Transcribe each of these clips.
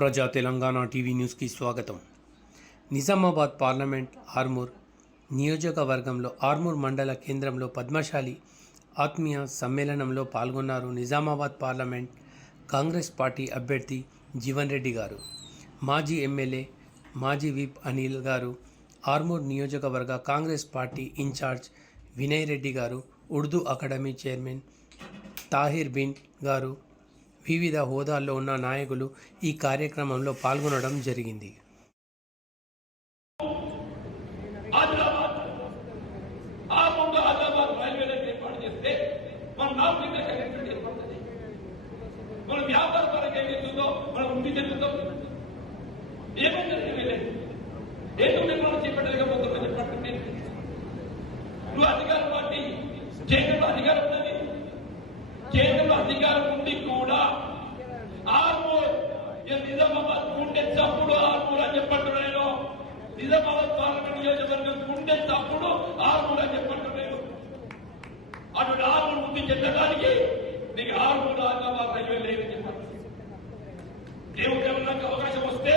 ప్రజా తెలంగాణ టీవీ న్యూస్కి స్వాగతం. నిజామాబాద్ పార్లమెంట్ ఆర్మూర్ నియోజకవర్గంలో ఆర్మూర్ మండల కేంద్రంలో పద్మశాలి ఆత్మీయ సమ్మేళనంలో పాల్గొన్నారు నిజామాబాద్ పార్లమెంట్ కాంగ్రెస్ పార్టీ అభ్యర్థి జీవన్ రెడ్డి గారు, మాజీ ఎమ్మెల్యే మాజీ విప్ అనిల్ గారు, ఆర్మూర్ నియోజకవర్గ కాంగ్రెస్ పార్టీ ఇన్ఛార్జ్ వినయ్ రెడ్డి గారు, ఉర్దూ అకాడమీ చైర్మన్ తాహిర్ బిన్ గారు, వివిధ హోదాల్లో ఉన్న నాయకులు ఈ కార్యక్రమంలో పాల్గొనడం జరిగింది. కేంద్రంలో అధికారం ఉండి కూడా ఆర్మూర్ నిజామాబాద్ గుండె చప్పుడు ఆర్మూర్ అని చెప్పంటున్నాను. నిజామాబాద్ పార్లమెంట్ నియోజకవర్గం గుండె చప్పుడు ఆర్మూర్ అని చెప్పంటున్నాను. అటు ఆర్మూర్ ముందు చెందడానికి నీకు ఆర్మూర్ ఆదిలాబాద్ రైల్వే లేదని చెప్పాను. దేవుడు నాకు అవకాశం వస్తే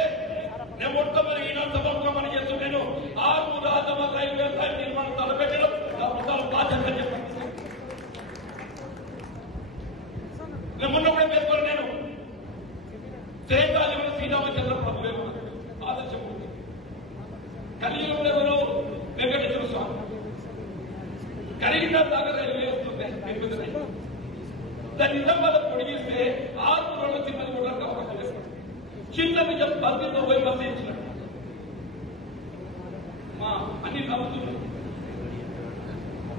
నేను మొట్టమొదటి ఈనాడు సభకు మనం చేస్తున్నాను. ఆర్మూర్ ఆదిలాబాద్ రైల్వే లైన్ నిర్మాణం తలపెట్టడం నా మొత్తం బాధ్యత అని చెప్పాను. మొన్నప్పుడే పేర్కొని నేను శ్రీకాళంలో శ్రీరామచంద్ర ప్రభు ఆదర్శమూర్తి, కలియుగంలో ఎవరు వెంకటేశ్వర స్వామి, కరీంనగర్ దాకా రైల్వే వస్తుంది. దాన్ని నిజామాబాద్ పొడిగిస్తే 6 రోజుల చిన్నది కూడా అవకాశం లేదు. చిన్న నిజం బస్సుతో పోయి బస్సు ఇచ్చినట్టు మా అన్ని నవ్వుతున్నాయి.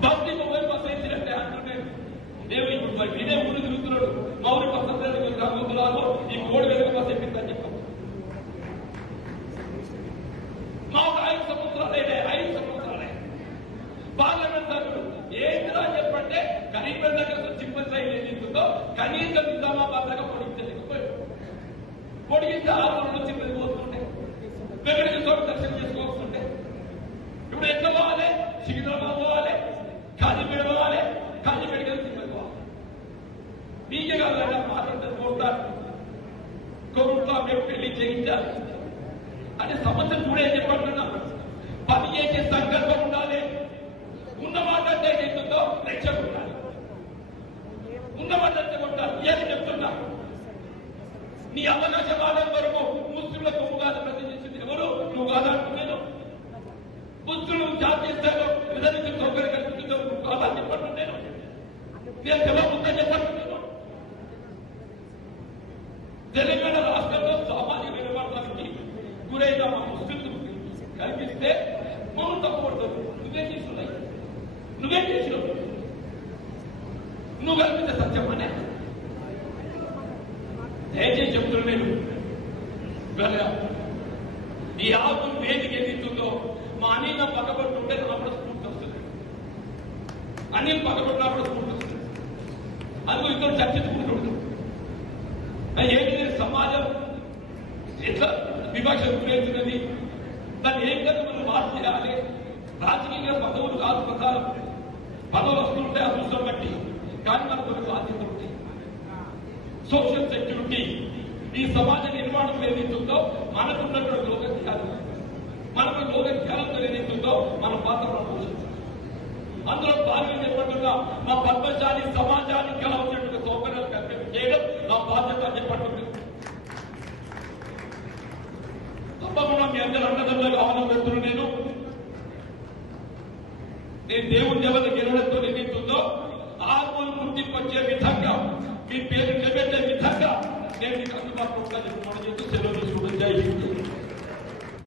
బస్సుతో పోయి బస్సు ఇచ్చినట్టే అంటున్నాను. దేవుడు ఇప్పుడు ఇదే ఊరు తిరుగుతున్నాడు. మా ఊరి పక్కన ఈ కోడి వెనుక బస్సు ఎక్కిందని చెప్పాను. మాకు 5 సంవత్సరాలే పార్లమెంట్ సభ్యుడు ఏంటిదా చెప్పంటే కరీంనగర్ దగ్గర సింపుల్ రైలు ఏదైతుందో కనీసం నిజామాబాద్ దాకా పొడిగించలేకపోయాడు. పొడిగిస్తే 6 రోజులు చిన్నది పోతుంటే వెంకటేశ్వర స్వామి దర్శనం చేసుకోవస్తుంటే ఇప్పుడు ఎట్లా పోవాలి? సికింద్రాబాద్ పోవాలి, కాజీపేట పోవాలి, కాజీపేట చిన్నది పోవాలి. మీకే కాదు మాట్లాడతారు పోతారు కోరుట్లా మేము పెళ్లి చేయించాలి అనే సమస్యను కూడా ఏం చెప్పంటున్నాం. పని చేసే సంకల్పం ఉండాలి. ఉన్న మాట ఏదైతుందో రెచ్చగొట్టాలి. ఉన్న మాట రెచ్చగొట్టాలి. ఏది చెప్తున్నా నీ అవకాశవాదం వరకు ముస్లింలకు ఉగాది ప్రతిష్ఠించింది ఎవరు? నువ్వు కాదంటున్నాను. ముస్లింలు జాతీయ స్థాయిలో రిజర్వేషన్ సౌకర్యం కల్పిస్తుందో నువ్వు కాదని చెప్పంటున్నాను. నేను జవాబుగా చెప్పంటున్నాను. తెలంగాణ రాష్ట్రంలో సామాజిక నిర్మాణానికి గురైన మా ముస్లింలు కల్పిస్తే మనం తప్పకూడదు. నువ్వేం చేస్తున్నాయి? నువ్వేం చేసినావు? నువ్వు కల్పిస్తే సత్యం అనే దయచేసి చెప్తున్నా. నేను ఈ ఆత్మ వేదిక ఏదిస్తుందో మా అనిల్ పక్కబడుతుంటే నాకు స్ఫూర్తి వస్తుంది. అనిల్ పక్కబడినప్పుడు స్ఫూర్తి వస్తుంది. అందుకు ఇద్దరు చర్చించుకుంటుంటాం. ఏంటి సమాజం ఎట్లా వివక్ష గురవుతున్నది, దాన్ని ఏం కదా మనం మార్పు చేయాలి. రాజకీయ పదవులు కాదు ప్రకారం పదవులు వస్తుంటే అదృష్టం బట్టి, కానీ మనకు కొన్ని బాధ్యతలు ఉంటాయి. సోషల్ సెక్యూరిటీ ఈ సమాజ నిర్మాణం ఏదైతుందో మనకున్నటువంటి లోకత్యాలు, మనకు లోకత్యాలతో ఏదైతుందో మన పాత్ర పోషించాలి. అందులో భాగంగా చెప్పట్టుగా మా పద్మశాలి సమాజానికి కావాల్సినటువంటి సౌకర్యాలు కల్పన చేయడం నా బాధ్యత చెప్పట్టు. తప్పకుండా మీ అందరూ అండదండగా కావాలని పెడుతున్నాను. నేను దేవుని దేవత గెలవడంతో ఏదైతుందో ఆత్మను గుర్తింపు వచ్చే విధంగా మీ పేరు నిలబెట్టే విధంగా నేను మీకు అందుబాటులో చెప్పడం చేస్తూ